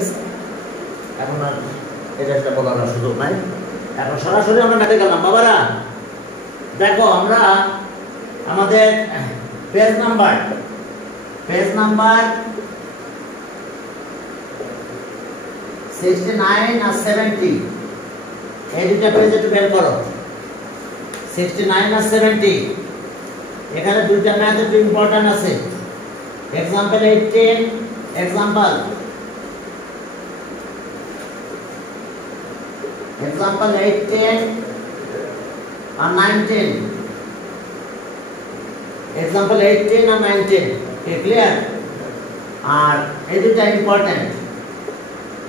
এখন আর এটা বলার সুযোগ নাই। এখন সরাসরি আমরা ম্যাথে গেলাম। বাবারা দেখো, আমরা আমাদের পেজ নাম্বার 69 আর 70 এই দুটো পেজ একটু বের করো। 69 আর 70 এখানে দুইটা ম্যাথ একটু ইম্পর্টেন্ট আছে। Example 18 example 18 and 19 example 18 and 19 clear আর এই দুটো ইম্পর্টেন্ট,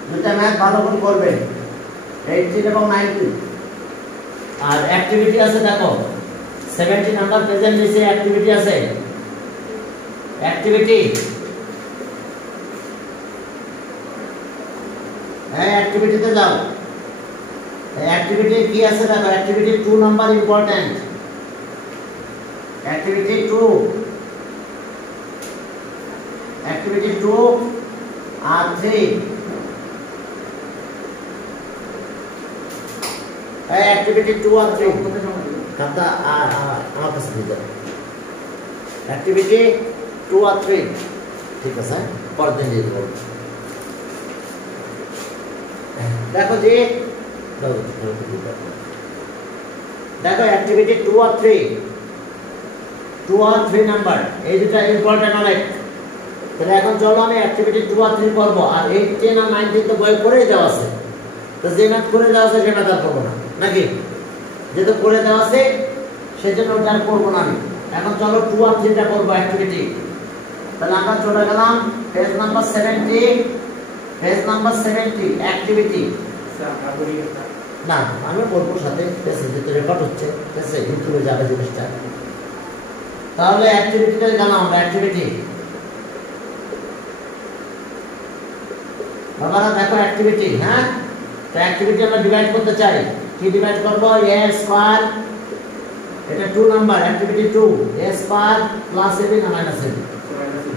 দুটো ম্যাথ ভালো করে করবে 18 এবং 19। আর অ্যাক্টিভিটি আছে দেখো 70 নাম্বার প্রেজেন্ট লিস্টে অ্যাক্টিভিটি আছে। অ্যাক্টিভিটি অ্যাক্টিভিটিতে যাও। অ্যাক্টিভিটি কি আছে দেখো, অ্যাক্টিভিটি 2 নাম্বার ইম্পর্টেন্ট। অ্যাক্টিভিটি 2 আর 3 অ্যাক্টিভিটি 2 আর 3 কথা আমার কাছে দিতে। অ্যাক্টিভিটি 2 আর 3 ঠিক আছে, পরের দিন দিয়ে দেবো। দেখো যে দেখো অ্যাক্টিভিটি 2 আর 3 নাম্বার এই দুটো ইম্পর্টেন্ট অনেক। তাহলে এখন চলো আমি অ্যাক্টিভিটি 2 আর 3 করব। আর 18 আর 19 তো বই করে দেওয়া আছে, তো যে ম্যাথ করে দেওয়া আছে সেটা আর করবো না, নাকি? যেহেতু করে দেওয়া আছে সেজন্য ওটা আর করবো না আমি। এখন চলো 2 আর 3টা করবো অ্যাক্টিভিটি। তাহলে আমরা চলে গেলাম পেজ নাম্বার 70 অ্যাক্টিভিটি। না আমি বলবো সাথে যেহেতু রেকর্ড হচ্ছে, ঠিক আছে, ইউটিউবে যাবে জিনিসটা। তাহলে অ্যাক্টিভিটিটা জানাও আমরা। অ্যাক্টিভিটি বাবারা দেখো অ্যাক্টিভিটি, হ্যাঁ, তো অ্যাক্টিভিটি আমরা ডিভাইড করতে চাই। কি ডিভাইড করব? a স্কয়ার, এটা 2 number activity 2, a square plus ab না minus ab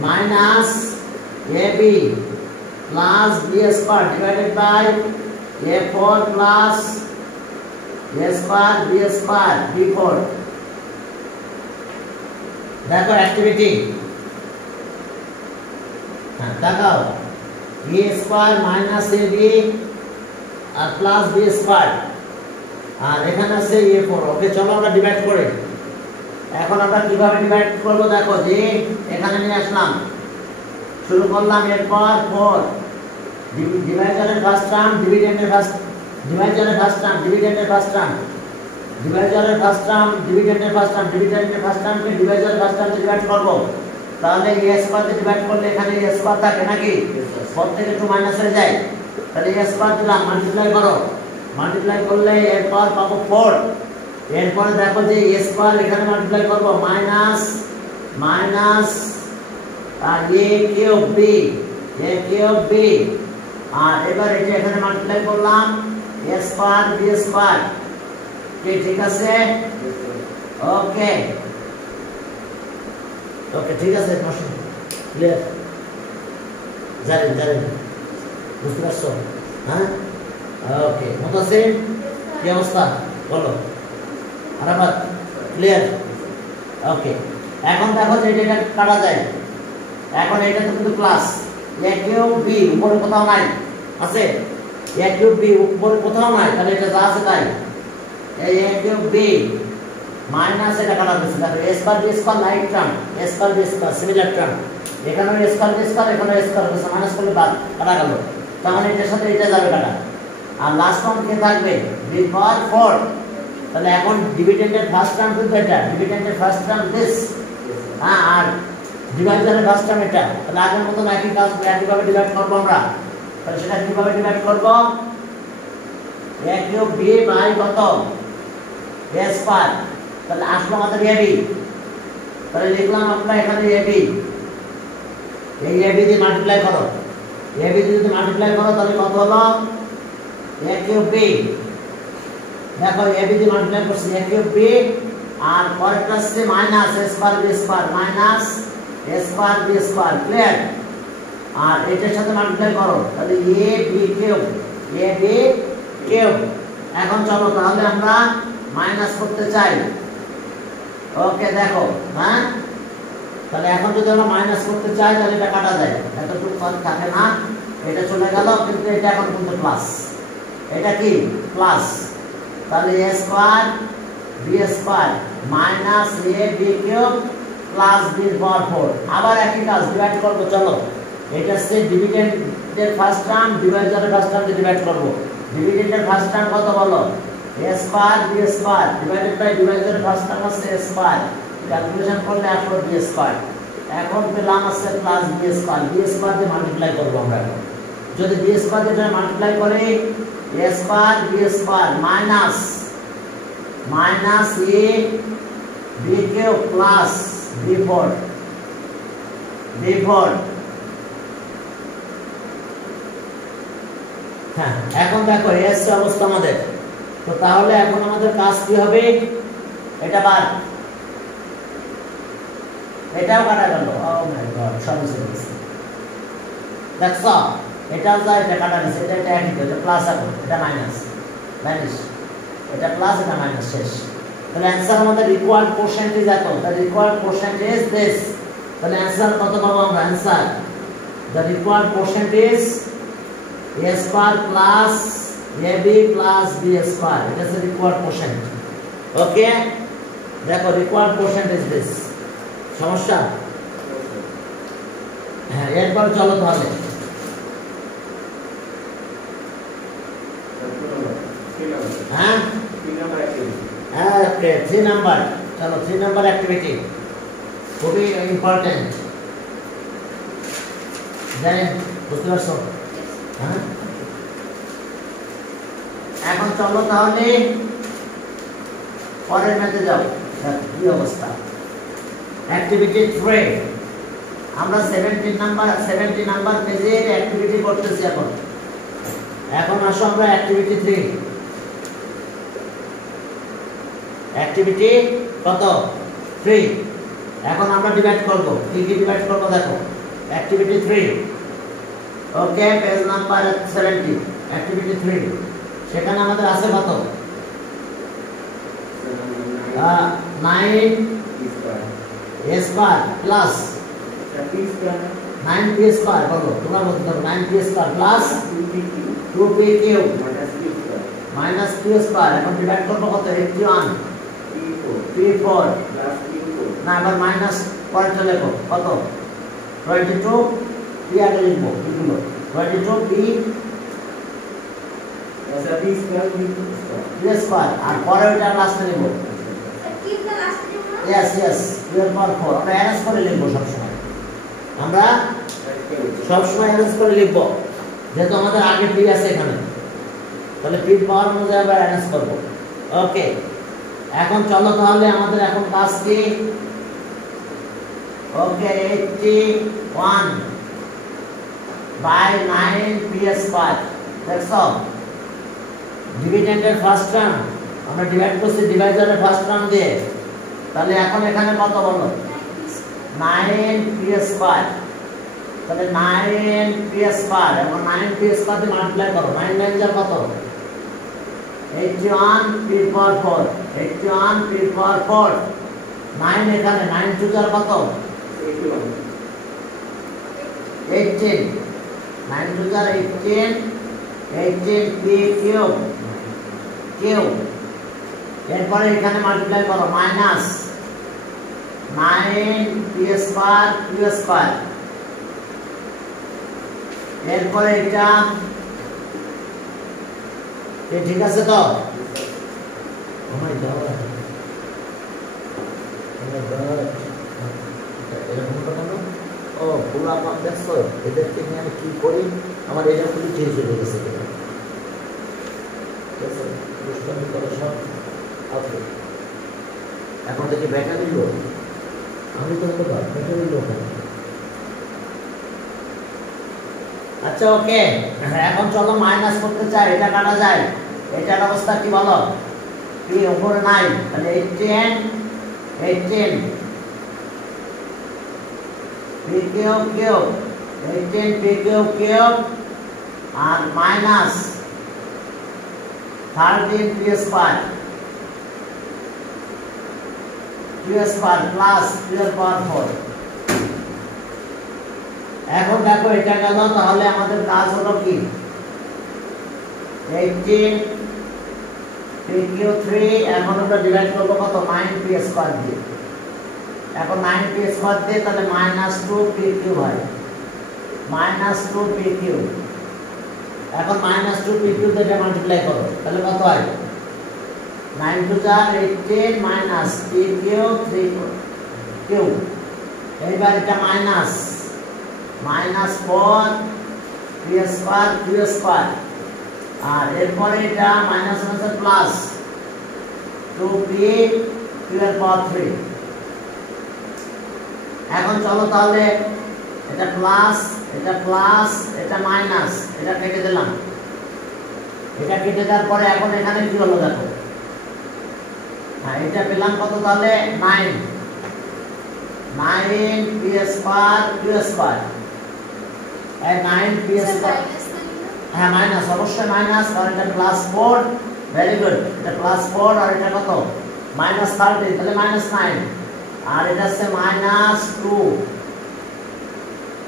minus ab plus b square divided by a4 plus a square b square b4। দেখো অ্যাক্টিভিটি, হ্যাঁ দেখাও a স্কয়ার মাইনাস ab আর প্লাস b স্কয়ার, আর এখানে আছে a4। ওকে চলো আমরা ডিভাইড করি। এখন আমরা কিভাবে ডিভাইড করব দেখো, যে এখানে নিয়ে আসলাম, শুরু করলাম এরপর 4 ডিভাইজারের ফার্স্ট টার্ম ডিভিডেন্ডের ফার্স্ট ডিভাইজারের ফার্স্ট টার্ম ডিভিডেন্ডের ফার্স্ট টার্ম ডিভাইজারের ফার্স্ট টার্ম ডিভিডেন্ডের ফার্স্ট টার্ম ডিভিডেন্ডের ফার্স্ট টার্মকে ডিভাইজারের ফার্স্ট টার্মে ডিভাইড করব। তাহলে a স্কয়ার দিয়ে ডিভাইড করলে এখানে a স্কয়ার থাকে নাকি, 4 থেকে 2 মাইনাস হয়ে যায়। তাহলে a স্কয়ার দিলাম, মাল্টিপ্লাই করো, মাল্টিপ্লাই করলে এরপর পাবো 4। এরপরে দেখো যে a স্কয়ার এখানে মাল্টিপ্লাই করব, মাইনাস a কিউব b আর এবার এটা এখানে মাল্টিপ্লাই করলাম a স্কয়ার b স্কয়ার। ঠিক আছে, ওকে ঠিক আছে, ক্লিয়ার, জানেন বুঝতে পারছো? হ্যাঁ ওকে, মুতাসিম কি অবস্থা বলো? আরাফাত ক্লিয়ার, ওকে। এখন দেখো যে এটা কাটা যায়। এখন এটা তো কিন্তু প্লাস a কিউব b উপরে কোথাও নাই, আছে a কিউব b উপরে কোথাও নাই, তাহলে এটা যা আছে তাই। এই a কিউব b মাইনাস এটা কাটা যাচ্ছে। দেখো a square b square like term, a square b square similar term, এখানে a স্কয়ার b স্কয়ার এখানে a স্কয়ার আছে, মাইনাস করলে বাদ কাটা গেল। তাহলে এটার সাথে এটা যাবে কাটা, আর লাস্ট টার্ম কি থাকবে? b power 4। তাহলে এখন ডিভিডেন্ডের ফার্স্ট টার্ম কিন্তু এটা, ডিভিডেন্ডের ফার্স্ট টার্ম দিস, হ্যাঁ, আর ডিভাইজারের ফার্স্ট টার্ম এটা। তাহলে আগের মতো একই কাজ, একইভাবে ডিভাইড করব আমরা। তাহলে সেটা কিভাবে ডিভাইড করব? a কিউব b বাই কত? a square. তাহলে আসলো আমাদের ab, তাহলে লিখলাম আমরা এখানে ab, এই ab দিয়ে মাল্টিপ্লাই করো, ab দিয়ে যদি মাল্টিপ্লাই করো তাহলে কত হলো? a cube b। দেখো ab দিয়ে মাল্টিপ্লাই করছি a কিউব b, আর পরেরটা হচ্ছে minus a square b square minus a square b square. Clear? আর এটার সাথে মাল্টিপ্লাই করো, তাহলে A B cube, A B cube. এখন চলো তাহলে আমরা মাইনাস করতে চাই। ওকে দেখো, হ্যাঁ তাহলে এখন যদি আমরা মাইনাস করতে চাই তাহলে এটা কাটা যায়, এতটুকু পদ থাকে না, এটা চলে গেল, কিন্তু এটা এখন কিন্তু প্লাস, এটা কি প্লাস, তাহলে a square b square minus a b cube plus b power 4। আবার একই কাজ, ডিভাইড করব। চলো এটা হচ্ছে ডিভিডেন্ডের ফার্স্ট টার্ম, ডিভাইজারের ফার্স্ট টার্ম দিয়ে ডিভাইড করব। ডিভিডেন্ডের ফার্স্ট টার্ম কত বলো, a square b square divided by ডিভাইজারের ফার্স্ট টার্ম আছে a স্কয়ার, ক্যালকুলেশন করলে আসলো b স্কয়ার। এখন পেলাম আছে plus b square, b square দিয়ে মাল্টিপ্লাই করব আমরা। এখন যদি b স্কয়ার দিয়ে মাল্টিপ্লাই করি, a square b square minus a b cube plus b4, হ্যাঁ এখন দেখো এস অবস্থা আমাদের। তো তাহলে এখন আমাদের কাজ কি হবে, এটা বাদ, এটাও কাটা গেল। ও মাই গড, সমস্যা হচ্ছে, দেখছো এটাও যায়, এটা কাটা গেছে, এটা একই, এটা প্লাস, এখন এটা মাইনাস, মাইনাস, এটা প্লাস, এটা মাইনাস, শেষ। তাহলে অ্যানসার আমাদের রিকোয়ার্ড পার্সেন্টেজ এত, দ্য রিকোয়ার্ড পার্সেন্টেজ দিস। তাহলে অ্যানসার কত পাবো আমরা, answer the required percentage a square plus ab plus b square, এটা হচ্ছে রিকোয়ার্ড পার্সেন্ট। ওকে দেখো রিকোয়ার্ড পার্সেন্টেজ দিস, সমস্যা, হ্যাঁ এরপর চলো তাহলে হ্যাঁ ওকে 3 নাম্বার। চলো 3 নাম্বার অ্যাক্টিভিটি খুবই ইম্পর্টেন্ট, জানেন, বুঝতে পারছো? হ্যাঁ এখন চলো তাহলে পরের ম্যাথে যাও। কি অবস্থা, অ্যাক্টিভিটি 3 আমরা 70 নাম্বার পেজের অ্যাক্টিভিটি করতেছি। এখন আসো আমরা অ্যাক্টিভিটি 3, অ্যাক্টিভিটি কত 3। এখন আমরা ডিভাইড করব, কি কি ডিভাইড করব দেখো, activity 3। Okay page number 70, activity 3। সেখানে আমাদের আছে কত, 9 a square plus 9p square, বলো তোমরা বলতে পারো, 9p square plus 2p cube minus q square. এখন ডিভাইড করব কত, 81 p4 না, আবার মাইনাস পরেরটা লেখো কত, 22 p আগে লিখবো, এগুলো 22 p স্কয়ার, আর পরে ওটা লাস্টে লিখবো, यस यस এর পর 4 আমরা অ্যারেঞ্জ করে লিখবো সবসময়, আমরা সবসময় অ্যারেঞ্জ করে লিখবো, যেহেতু আমাদের আগে p আছে এখানে, তাহলে p পাওয়ার অনুযায়ী আমরা অ্যারেঞ্জ করব। ওকে এখন চলো তাহলে আমাদের এখন কাজ কি, ওকে 81 বাই 9p স্কয়ার, দেখছো ডিভিডেন্ডের ফার্স্ট টার্ম আমরা ডিভাইড করছি ডিভাইজারের ফার্স্ট টার্ম দিয়ে, তাহলে এখন এখানে কত বলো, 9p স্কয়ার, তাহলে 9p স্কয়ার, এবং 9p স্কয়ার দিয়ে মাল্টিপ্লাই করো, 9 9 যা কত, 81p পাওয়ার 4, 81p পাওয়ার 4, 9 এখানে 9 2 যা কত, 18, 9 2 যা 18, 18p কিউব কিউব, এরপরে এখানে মাল্টিপ্লাই করো, minus 9p square q square, এরপরে এটা ঠিক আছে তো, আমার যাও এরকম কথা না, ও পুরো আমার দেখছো, এদেরকে নিয়ে আমি কি করি, আমার এটা খুবই ঠিক চলে গেছে, ঠিক আছে দুষ্টামি করে সব। ওকে এখন দেখি ব্যাটারি লো, আমি তো ব্যাটারি লো। আচ্ছা ওকে এখন চলো মাইনাস করতে চাই, এটা কাটা যায়, এটার অবস্থা কি বলো, p উপরে 9, তাহলে 18 p cube cube 18 p cube cube and minus 13 p square plus 12 power 4। এখন দেখো এটা গেল, তাহলে আমাদের কাজ হলো কি 18 p cube 3 এখন আমরা ডিভাইড করব কত 9 p স্কয়ার দিয়ে। এখন 9 p স্কয়ার দিয়ে তাহলে -2 p কিউব হয়, -2 p কিউব। এখন -2 p কিউব দিয়ে মাল্টিপ্লাই করো, তাহলে কত হয় 9 2 যা 18 মাইনাস p কিউব 3 কিউব। এইবার এটা minus 4 p square q square, আর এরপরে এটা মাইনাস আছে প্লাস 2p q এর পাওয়ার 3। এখন চলো তাহলে এটা প্লাস এটা মাইনাস, এটা কেটে দিলাম। এটা কেটে দেওয়ার পরে এখন এখানে কি হলো দেখো, হ্যাঁ এটা পেলাম কত তাহলে 9 p স্কয়ার q স্কয়ার, এই 9 p স্কয়ার, হ্যাঁ মাইনাস, অবশ্যই মাইনাস, কারণ এটা প্লাস 4। ভেরি গুড, এটা প্লাস 4 আর এটা কত -13, তাহলে -9, আর এটা হচ্ছে -2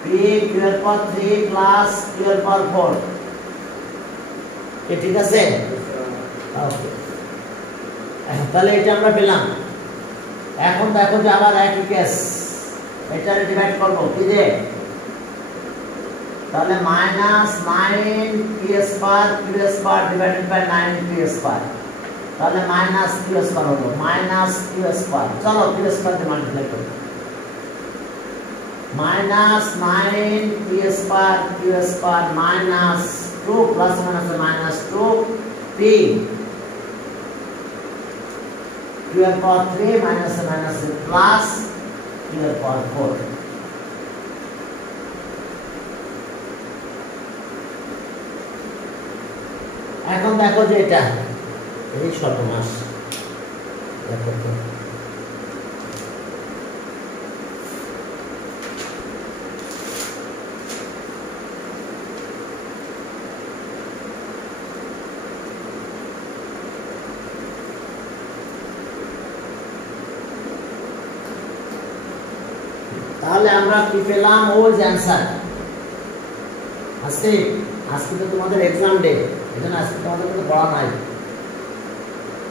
p q এর পাওয়ার 3 প্লাস q এর পাওয়ার 4। ঠিক আছে, ওকে, তাহলে এটা আমরা পেলাম। এখন দেখো যে আবার একই কেস, এটা ডিভাইড করব কি দিয়ে, তাহলে -9 p square q square divided by 9 p square, তাহলে -q স্কয়ার হলো -q স্কয়ার। চলো q স্কয়ার দিয়ে মাল্টিপ্লাই করি, -9 p square q square -2 plus -2 p q এর পাওয়ার 3 মাইনাস প্লাস q এর পাওয়ার 4। এখন দেখো যে এটা এই সর্বনাশ, দেখো তো তাহলে আমরা কি পেলাম, ওই যে অ্যানসার আছে। আজকে তো তোমাদের এক্সাম ডে, এজন্য আজকে তোমাদের তো পড়া নাই।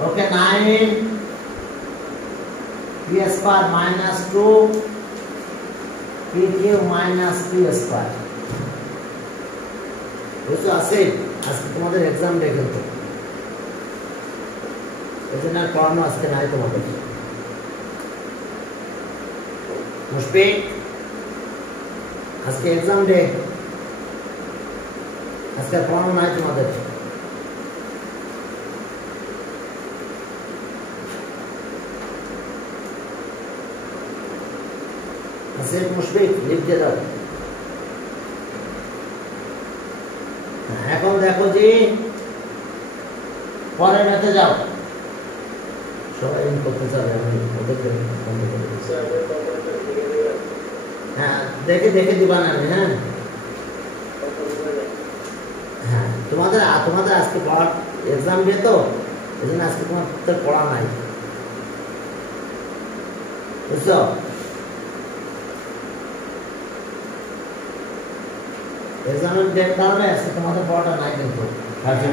ওকে, 9 p square -2 p cube -p square, বুঝছো আছে। আজকে তোমাদের এক্সাম ডে, কিন্তু এজন্য আর পড়ানো আজকে নাই তোমাদের। মুশফিক, আজকে এক্সাম ডে, আজকে পড়ানো নাই তোমাদের। আসিফ, মুশফিক, লিখ দিয়ে দাও। এখন দেখো যে পরের ম্যাথে যাও, সবাই করতে চাবে, আমি ওদেরকে বন্ধ করে দিচ্ছি। হ্যাঁ দেখে দিবা না, আমি হ্যাঁ হ্যাঁ তোমাদের আজকে পড়ার এক্সাম ডে তো, এই জন্য আজকে তোমাদের পড়া নাই, বুঝছো। এক্সামের ডেট কারণে আজকে তোমাদের পড়াটা নাই, কিন্তু আজকে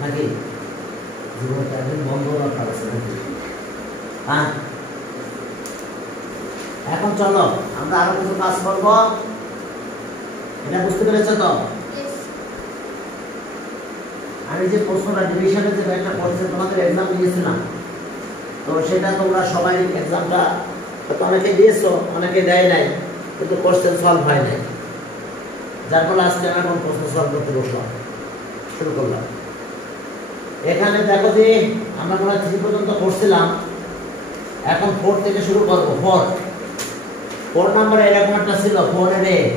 নাকি জীবনটা একদিন বন্ধ রাখা আছে নাকি। হ্যাঁ, এখন চলো আমরা আরো কিছু কাজ করব, এটা বুঝতে পেরেছো তো? আমি যে প্রশ্নটা ডিভিশনে যে একটা করছে তোমাদের এক্সাম দিয়েছিলাম, তো সেটা তোমরা সবাই এক্সামটা অনেকে দিয়েছো, অনেকে দেয় নাই, কিন্তু কোশ্চেন সলভ হয় নাই, যার ফলে আজকে আমি এখন প্রশ্ন সলভ করতে বসলাম, শুরু করলাম। এখানে দেখো যে আমরা 3 পর্যন্ত করছিলাম, এখন 4 থেকে শুরু করব। 4 নম্বরে এরকম একটা ছিল, 4 এর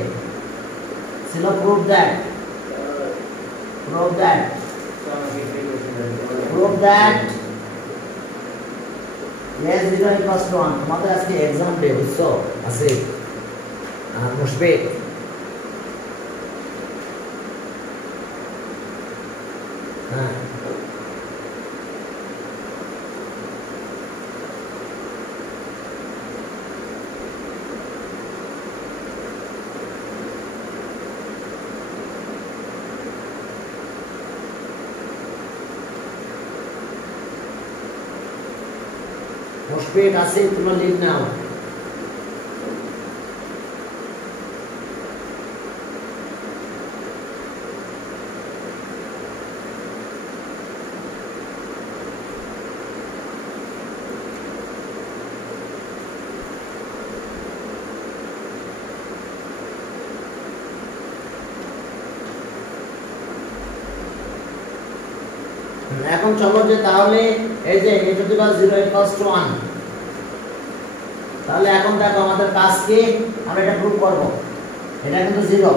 ছিল proof that prove that a0 equals to 1 তোমাদের আজকে एग्जाम ডে বুঝছো আছে মুশফিক হ্যাঁ মুশফিক আছে তোমরা লিখ নাও এখন চলো যে তাহলে এই যে a to the power 0 equals to 1 তাহলে এখন দেখো আমাদের কাজ কি আমরা এটা প্রুফ করব এটা কিন্তু 0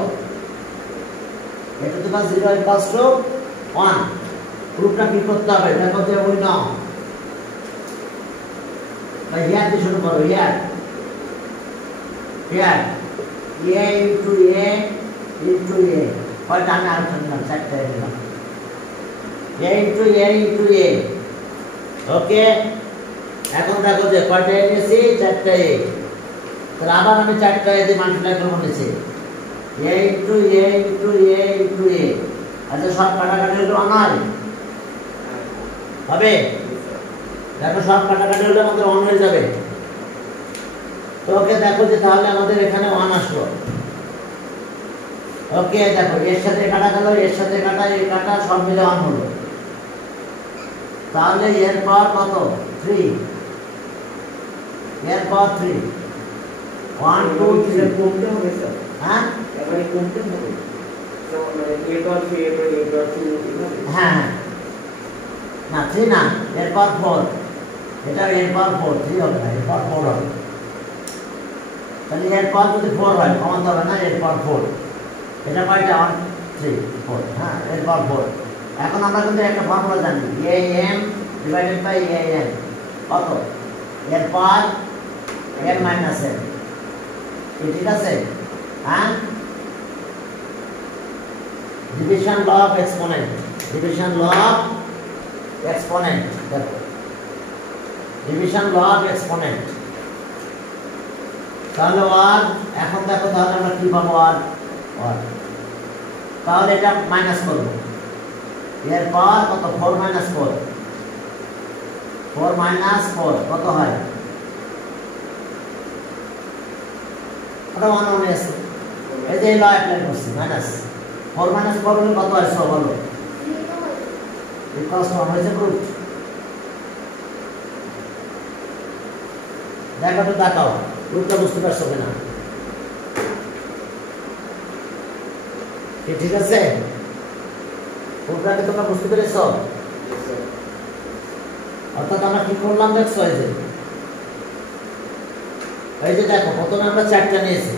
a to the power 0 equals to 1 প্রুফটা কি করতে হবে দেখো তো বলি নাও ভাই হিয়ার দিয়ে শুরু করো হিয়ার a into a কয়টা আমি আর শুনলাম চারটা দিলাম a into a ওকে এখন দেখো যে কয়টা a নিয়েছি চারটা a তাহলে আবার আমি চারটা a দিয়ে মাল্টিপ্লাই করব নিচে a into a আচ্ছা সব কাটাকাটি হলো অনার হবে দেখো সব কাটাকাটি হলে আমাদের অন হয়ে যাবে তো ওকে দেখো যে তাহলে আমাদের এখানে 1 আসলো ওকে দেখো এর সাথে কাটা গেল এর সাথে কাটা এই কাটা সব মিলে 1 হলো তাহলে এর পাওয়ার কত 3 এর পাওয়ার 3 1 2 3 কমতে হবে স্যার হ্যাঁ এবারে কমতে হবে তো মানে a পাওয়ার 3 এর পাওয়ার 2 হ্যাঁ না 3 না এর পাওয়ার 4 এটা এর পাওয়ার 4 3 হবে না এর পাওয়ার 4 হবে তাহলে এর পাওয়ার যদি 4 হয় কমাতে হবে না এর পাওয়ার 4 এটা কয়টা 1 3 4 হ্যাঁ এর পাওয়ার 4 এখন আমরা কিন্তু একটা ফর্মুলা জানি am ডিভাইডেড বাই an কত এর পাওয়ার n মাইনাস n ঠিক আছে হ্যাঁ ডিভিশন ল অফ এক্সপোনেন্ট দেখো ডিভিশন ল অফ এক্সপোনেন্ট তাহলে আর এখন দেখো তাহলে আমরা কি পাবো আর তাহলে এটা মাইনাস করব এর পাওয়ার কত 4 মাইনাস 4 কত হয় ওটা 1 আছে এই যে ল অ্যাপ্লাই করছি মাইনাস 4 মাইনাস 4 হলে কত হয় সব বলো ইকুয়ালস টু হয়েছে প্রুফ দেখো তো দেখাও প্রুফটা বুঝতে পারছো কিনা ঠিক আছে প্রুফটাকে তোমরা বুঝতে পেরেছো অর্থাৎ আমরা কি করলাম দেখছো এই যে দেখো প্রথমে আমরা চারটা নিয়েছি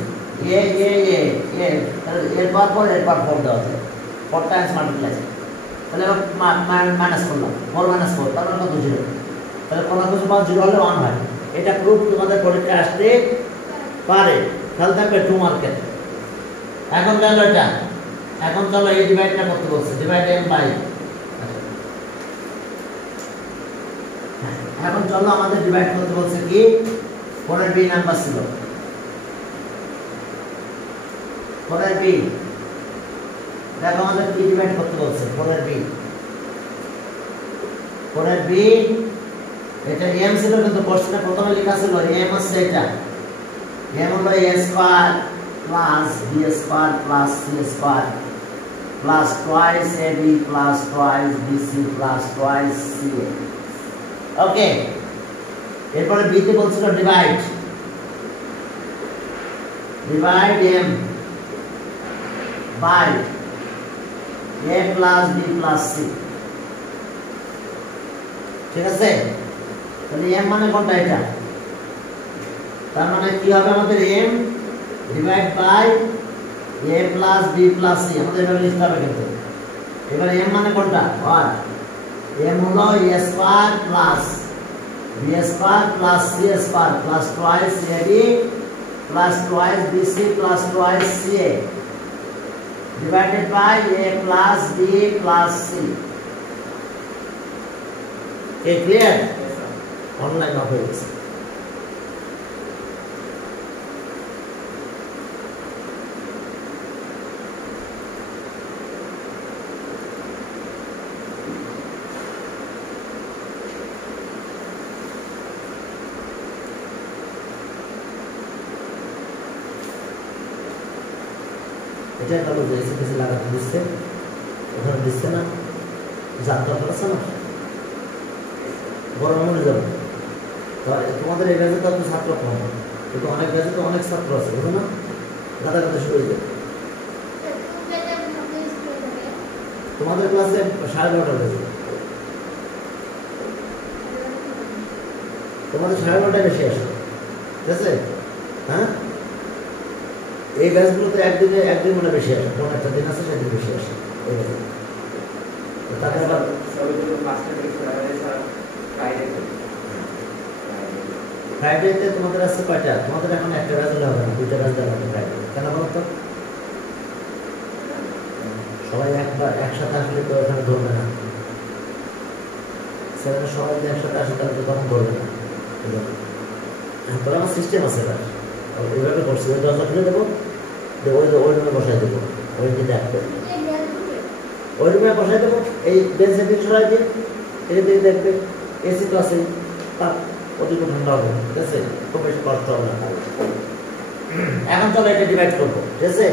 এর পর দেওয়া আছে 4 টাইমস মাল্টিপ্লাই তাহলে মাইনাস করলাম 4 মাইনাস 4 তারপর কত 0 তাহলে কোনো কিছু পাওয়া 0 হলে 1 হয় এটা প্রুফ তোমাদের পরীক্ষায় আসতে পারে তাহলে থাকবে 2 মার্কের এখন গেল এটা এখন চলো এই ডিভাইডটা করতে বলছে ডিভাইড m বাই এখন চলো আমাদের ডিভাইড করতে বলছে কি 4 এর b নাম্বার ছিল 4 এর b দেখো আমাদের কি ডিভাইড করতে বলছে 4 এর b এটা m ছিল কিন্তু কোশ্চেনে প্রথমে লেখা ছিল m হচ্ছে এটা m হলো a square plus b square plus c square plus twice ab plus twice bc plus twice ca okay এরপরে b তে বলছিল divide m by a plus b plus c ঠিক আছে তাহলে m মানে কোনটা এটা তার মানে কি হবে আমাদের m divide by a plus b plus c আমাদের এটা লিখতে হবে কিন্তু এবার m মানে কোনটা আর m হলো a square plus b square plus c square plus twice ab plus twice bc plus twice ca divided by a plus b plus c. Okay, clear? Online office. এটা তাহলে যে এসে লাগাতে দিচ্ছে ওখানে দিচ্ছে না জানতে পারছে না বড় মনে যাবে তোমাদের এই ব্যাচে তো ছাত্র কম কিন্তু অনেক ব্যাচে তো অনেক ছাত্র আছে বুঝো না গাদা গাদা শুরু হয়ে যায় তোমাদের ক্লাসে 9:30 বাজে তোমাদের 9:30 বেশি আসে ঠিক আছে হ্যাঁ এই ব্যাচগুলোতে একদিন মনে বেশি আসে কোন একটা দিন আছে সেদিন বেশি আসে তারপরে আবার ফ্রাইডেতে তোমাদের আছে কয়টা তোমাদের এখন একটা ব্যাচ হলে হবে না দুইটা ব্যাচ দেওয়া হবে ফ্রাইডে কেন বলো তো সবাই একসাথে আসলে তো এখানে ধরবে না সেখানে সবাই যদি একসাথে আসে তাহলে তো তখন ধরবে না তোর আমার সিস্টেম আছে এবার ওইভাবে করছি ওই দরজা খুলে দেবো ওই রুমে বসাই দেবো ওই দিকে ওই রুমে বসাই দেবো এই বেঞ্চের দিকে সরাই দিয়ে এটা দিকে দেখবে এসি তো আছে তার অতিরিক্ত ঠান্ডা হবে ঠিক আছে খুব বেশি কষ্ট হবে না এখন চলো এটা ডিভাইড করবো ঠিক আছে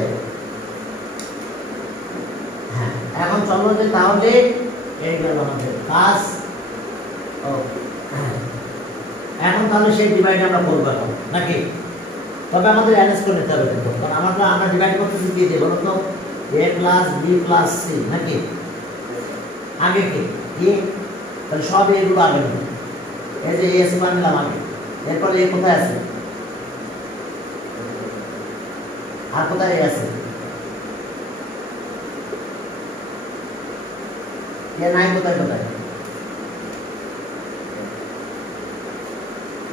হ্যাঁ এখন চলো যে তাহলে এইগুলো আমাদের কাজ এখন তাহলে সেই ডিভাইড আমরা করবো এখন নাকি তবে আমাদের অ্যারেঞ্জ করে নিতে হবে কিন্তু কারণ আমরা ডিভাইড করতেছি কি দিয়ে বলো তো a plus b plus c নাকি আগে কি তাহলে সব এগুলো আগে নেব এই যে a স্কয়ার নিলাম আগে এরপর a কোথায় আছে আর কোথায় a আছে a নাই কোথায়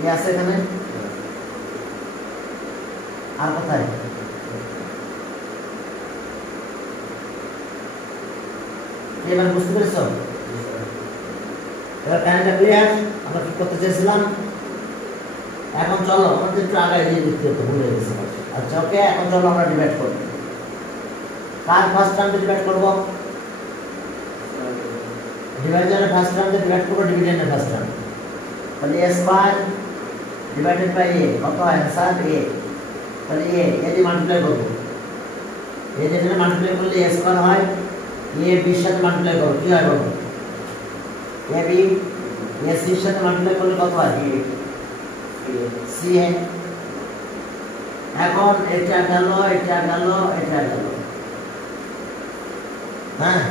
a আছে এখানে আর কোথায় এবার বুঝতে পেরেছো এবার কাহিনীটা ক্লিয়ার আমরা কি করতে চেয়েছিলাম এখন চলো আমাদের একটু আগে এগিয়ে দিতে হতো ভুলে গেছি আচ্ছা ওকে এখন চলো আমরা ডিভাইড করব কার ফার্স্ট টার্মে ডিভাইড করব ডিভাইডারের ফার্স্ট টার্মে ডিভাইড করব ডিভিডেন্ডের ফার্স্ট টার্ম তাহলে a square divided by a কত হয় স্যার a তাহলে a দিয়ে মাল্টিপ্লাই করব a দিয়ে মাল্টিপ্লাই করলে a স্কয়ার হয় a b এর সাথে মাল্টিপ্লাই করব কি হয় বলো a b a c এর সাথে মাল্টিপ্লাই করলে কত হয় c a এখন এটা গেল হ্যাঁ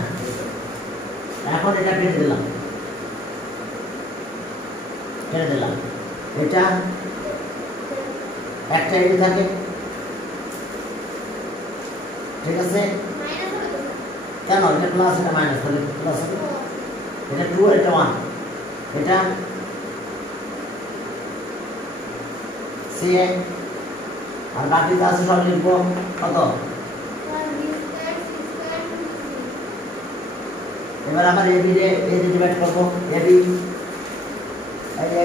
এখন এটা কেটে দিলাম এটা একটা এটি থাকে ঠিক আছে কেন এটা প্লাস এটা মাইনাস তাহলে প্লাস হবে এটা 2 আর এটা 1 এটা সি আর বাকিটা আছে সব লিখবো কত এবার আমরা ab রে a দিয়ে ডিভাইড করব ab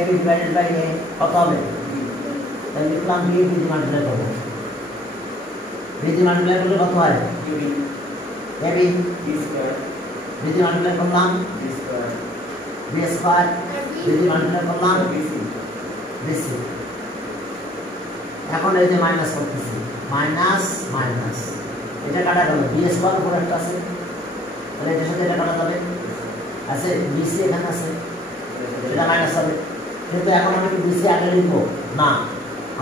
ডিভাইডেড বাই a কত হবে তাহলে লিখলাম b দিয়ে মাল্টিপ্লাই করব b দিয়ে মাল্টিপ্লাই করলে কত হয় ab b স্কয়ার b দিয়ে মাল্টিপ্লাই করলাম b স্কয়ার b দিয়ে মাল্টিপ্লাই করলাম bc এখন এই যে মাইনাস করতেছি মাইনাস এটা কাটা গেল b স্কয়ার উপর একটা আছে তাহলে এটার সাথে এটা কাটা যাবে আছে bc এখানে আছে এটা মাইনাস হবে কিন্তু এখন আমি কি bc আগে লিখব না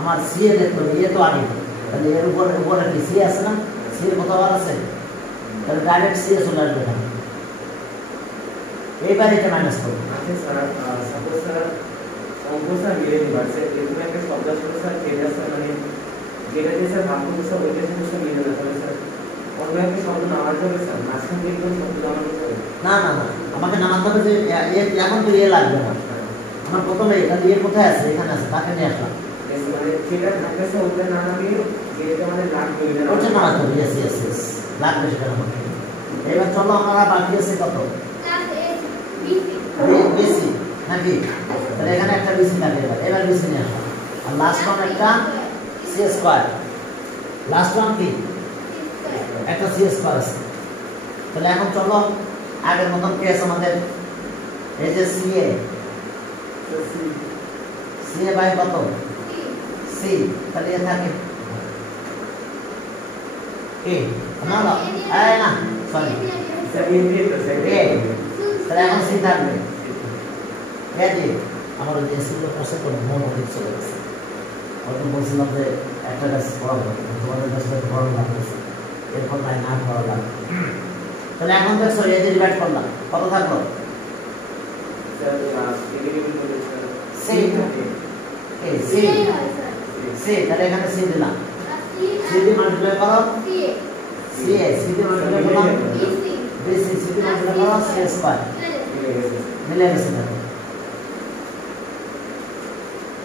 আমার c এ দেখতে হবে এ তো আগে তাহলে এর উপরে কি c আছে না c এর কত বার আছে তাহলে ডাইরেক্ট c এ চলে আসবে এখানে এইবার এটা মাইনাস করব আচ্ছা স্যার সাপোজ স্যার অঙ্ক স্যার মিলে নিবারছে এরকম একটা শব্দ আসলে স্যার যেটা স্যার মানে যেটা দিয়ে স্যার ভাগ করতে স্যার ওইটার সাথে স্যার মিলে না তাহলে স্যার না না না, আমাকে নামাতে হবে যে এখন তো ইয়ে লাগবে না। আমার প্রথমে এটা ইয়ে কোথায় আছে, এখানে আছে, তাকে নিয়ে আসলাম। ওটা নামাতে হবে, ইয়েস ইয়েস ইয়েস, লাগবে সেটা নামাতে। এবার চলো আমরা বাকি আছে কত, বেশি নাকি? তাহলে এখানে একটা বেশি থাকে, এবার বেশি নিয়ে আসলাম। আর লাস্ট ওয়ান একটা সি স্কয়ার, লাস্ট ওয়ান কি একটা সি স্কয়ার আছে। তাহলে এখন চলো আগের মতন কেস আমাদের, এই যে সিএ, সিএ বাই কত সি, তাহলে এ থাকে এ না না এই না সরি এ, তাহলে এখন সি থাকবে এ যে আমার যে স্কুলের পাশে কোনো মনোযোগ চলে গেছে। হয়তো বলছিলাম যে একটা কাজ পড়াবো, তোমাদের কাছে পড়ানো লাগতেছে, এরপর তাই না পড়া লাগবে। তাহলে এখন দেখছো এই যে ডিভাইড করলাম, কত থাকলো সি, এই সি সি, তাহলে এখানে সি দিলাম, সি দিয়ে মাল্টিপ্লাই করো সি এ, সি দিয়ে মাল্টিপ্লাই করলাম বিসি, সি দিয়ে মাল্টিপ্লাই করো সি স্কয়ার, মিলে গেছে।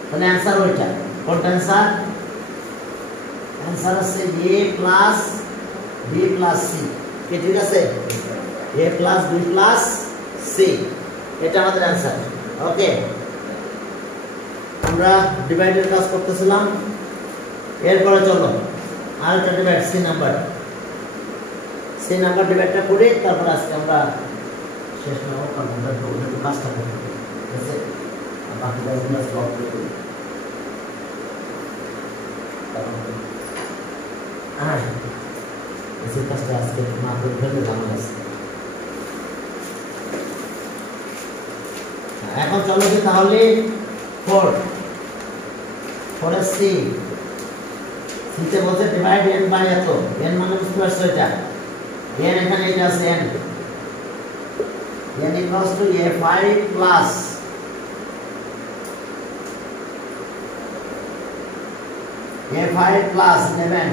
তাহলে आंसर ওইটা কোনটা आंसर? आंसर আছে a plus b plus c, কি ঠিক আছে? a plus b plus c, এটা আমাদের आंसर। ওকে, আমরা ডিভাইডের কাজ করতেছিলাম। এরপরে চলো আরেকটা ডিভাইড, সি নাম্বার ডিভাইডটা করে তারপর আজকে আমরা শেষ না হোক আমরা একটু কাজটা করব, ঠিক আছে? বাকি কাজগুলো সলভ করব। হ্যাঁ, এই কাজটা আজকে না করে ফেললে ভালো আছে। এখন চলো যে তাহলে 4 সি, সিতে বলছে ডিভাইড n বাই এত, n মানে বুঝতে পারছো এটা, n এখানে এটা আছে n, n equals to a5 plus a5 plus 11,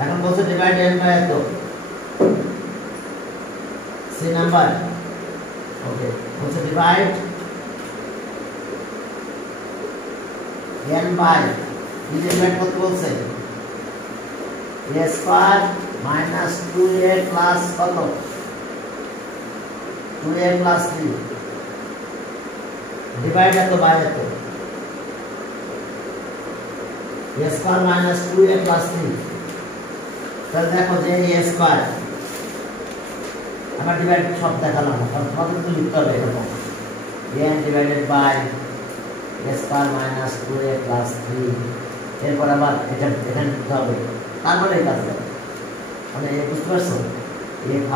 এখন বলছে ডিভাইড n বাই এত, সি নাম্বার। ওকে, বলছে ডিভাইড n বাই, ডিভাইড করতে বলছে a square minus 2a plus কত 2a প্লাস 3, ডিভাইড এত বাই এত, a square minus 2a plus 3। তাহলে দেখো যে a স্কয়ার, আমরা ডিভাইড সব দেখালাম না, কারণ তোমাদের তো লিখতে হবে এরকম, n divided by a square minus 2a plus 3, এরপর আবার এটা এখানে দিতে হবে, তারপরে এই কাজ হবে। মানে বুঝতে পারছো, a5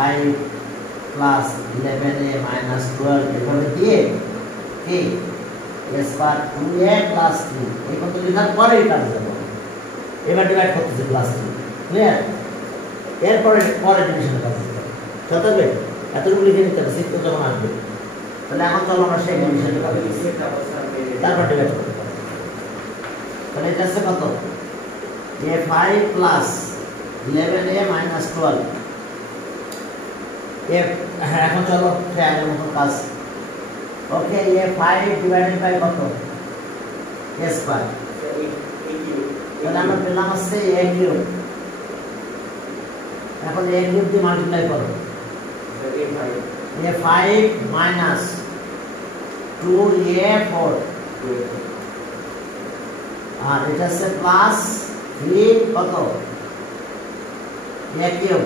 প্লাস 11a মাইনাস 12 এভাবে দিয়ে কি a স্কয়ার 2a প্লাস 3 এই কত লেখার পরে এই কাজ হবে। এবার ডিভাইড করতেছে প্লাস 3, ক্লিয়ার? এরপরে পরে ডিভিশনের কাজ হবে, যতবে এতটুকু লিখে নিতে হবে, সিক্স যখন আসবে। তাহলে এখন চলো আমরা সেই ডিভিশনটা পাবো, তারপর ডিভাইড করতে পারবো। তাহলে এটা হচ্ছে কত a5 প্লাস 11a মাইনাস 12, এখন চলো ট্রায়াঙ্গেল মতো কাজ। ওকে, a5 ডিভাইডেড বাই কত a স্কয়ার, তাহলে আমরা পেলাম হচ্ছে a কিউব। এখন a কিউব দিয়ে মাল্টিপ্লাই করো, a5 মাইনাস 2a4, আর এটা হচ্ছে প্লাস 3 কত a কিউব,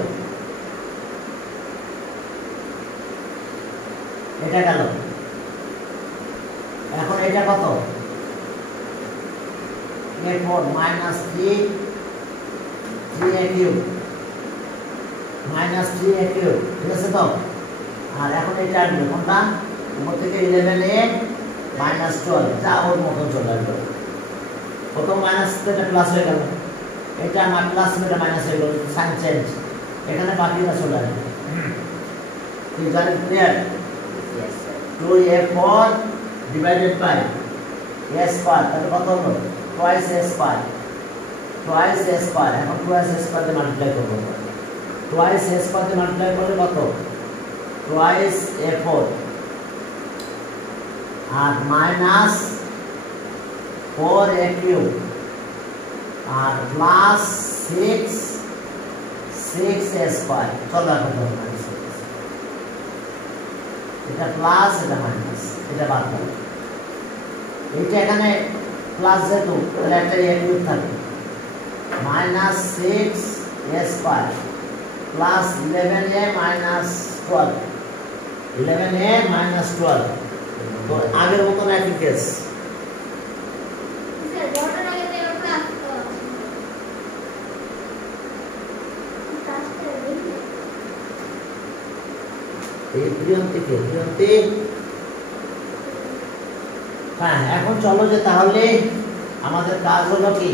এটা গেল। এখন এটা কত a4 minus 3a cube minus 3a cube, ঠিক আছে তো? আর এখন এটা আসবে কোনটা, উপর থেকে 11a মাইনাস 12, যা ওর মতন চলে আসবে। প্রথম মাইনাস এটা প্লাস হয়ে গেল, এটা প্লাস এটা মাইনাস হয়ে গেল, সাইন চেঞ্জ, এখানে বাকিটা চলে আসবে। ঠিক আছে, clear? 2a4 divided by a square, তাহলে কত হলো twice a square, twice a square, এখন টুয়াইস এ স্কয়ার দিয়ে মাল্টিপ্লাই করব। টুয়াইস এ স্কয়ার দিয়ে মাল্টিপ্লাই করলে কত? টুয়াইস এ 4 আর মাইনাস 4 এ কিউব আর প্লাস 6 এ স্কয়ার। চলো এখন এটা প্লাস এটা মাইনাস, এটা বাদ দাও। এটা এখানে প্লাস যেহেতু তাহলে একটা এ কিউব থাকবে, মাইনাস 6 এ square plus 11a minus 12, 11a minus 12। তো আগের মতন একই কেস। এই প্রিয়ন্তি হ্যাঁ, এখন চলো যে তাহলে আমাদের কাজ হলো কি,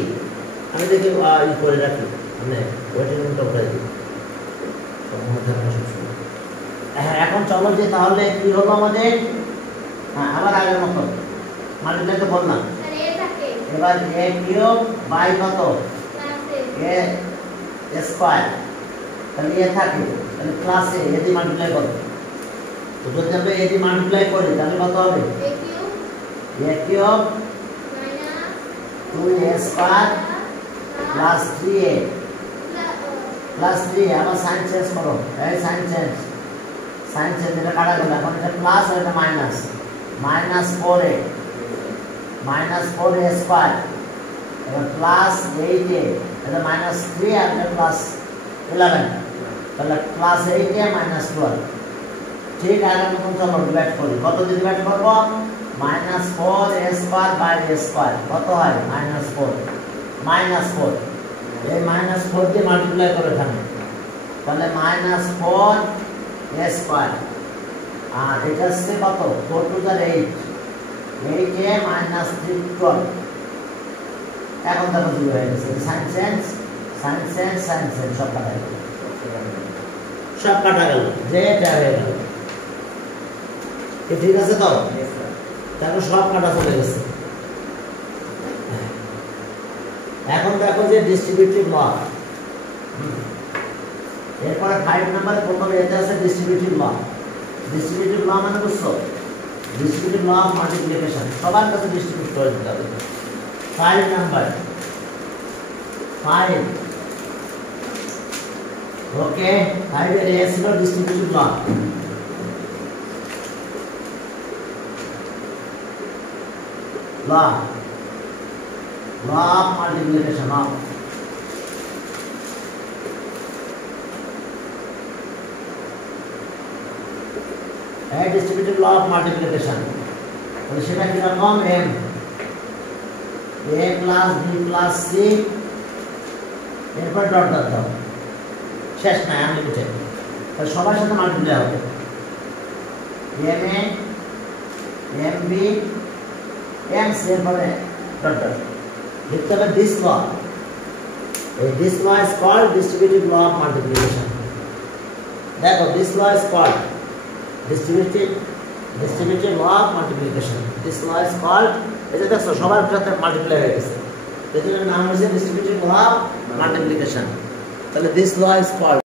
আমি দেখি করে রাখি, মানে ওয়েটিং রুমটা উঠাই দিই। হ্যাঁ, এখন চলো যে তাহলে কি হলো আমাদের, হ্যাঁ আবার আগের মতো মাল্টিপ্লাই তো বললাম। এবার এ কিউব বাই কত? এ স্কয়ার, তাহলে এ থাকে, তাহলে প্লাস এ দিয়ে মাল্টিপ্লাই করো। তো যদি আমরা এ দিয়ে মাল্টিপ্লাই করি তাহলে কত হবে? A cube 2a square plus 3a plus 3 আবার সাইন চেঞ্জ করো, এই সাইন চেঞ্জ এটা কাটা গেল। এখন এটা প্লাস আর এটা মাইনাস, মাইনাস 4a স্কয়ার, এবার প্লাস 8a, এটা মাইনাস 3 আর এটা প্লাস 11, তাহলে প্লাস 8a মাইনাস 12। ঠিক আগের মতন চলো ডিভাইড করি। কত দিয়ে ডিভাইড করব? Minus 4a square by a square কত হয়? মাইনাস 4। এই মাইনাস 4 দিয়ে মাল্টিপ্লাই করে এখানে, তাহলে মাইনাস 4a স্কয়ার আর এটা হচ্ছে কত? 4 টু দ্য 8, 8a মাইনাস 3 12। এখন দেখো কি হয়ে গেছে, সাইন চেঞ্জ সব কাটা গেল, যে এটা হয়ে গেল। ঠিক আছে তো? দেখো সব কাটা চলে গেছে। এখন দেখো যে ডিস্ট্রিবিউটিভ ল, এরপরে 5 নাম্বার 15 এতে আছে ডিস্ট্রিবিউটিভ ল। ডিস্ট্রিবিউটিভ ল মানে বুঝছো? ডিস্ট্রিবিউটিভ ল অফ মাল্টিপ্লিকেশন, সবার কাছে ডিস্ট্রিবিউট করে দিতে হবে। 5 নাম্বার 5, ওকে 5 এর এ ছিল distributive law. law of multiplication of a distributive law of multiplication, तो সেটা কি রকম? m a plus b plus c এরপর ডট ডট দাও, শেষ না আনলিমিটেড। তাহলে সবার সাথে মাল্টিপ্লাই হবে, m a m b m c এরপরে ডট ডট লিখতে হবে। This law, this law is called distributive law of multiplication. দেখো this law is called distributive law of multiplication. This law is called, এটা দেখো সবার সাথে multiply হয়ে গেছে, এর নাম হচ্ছে distributive law of multiplication. তাহলে this law is called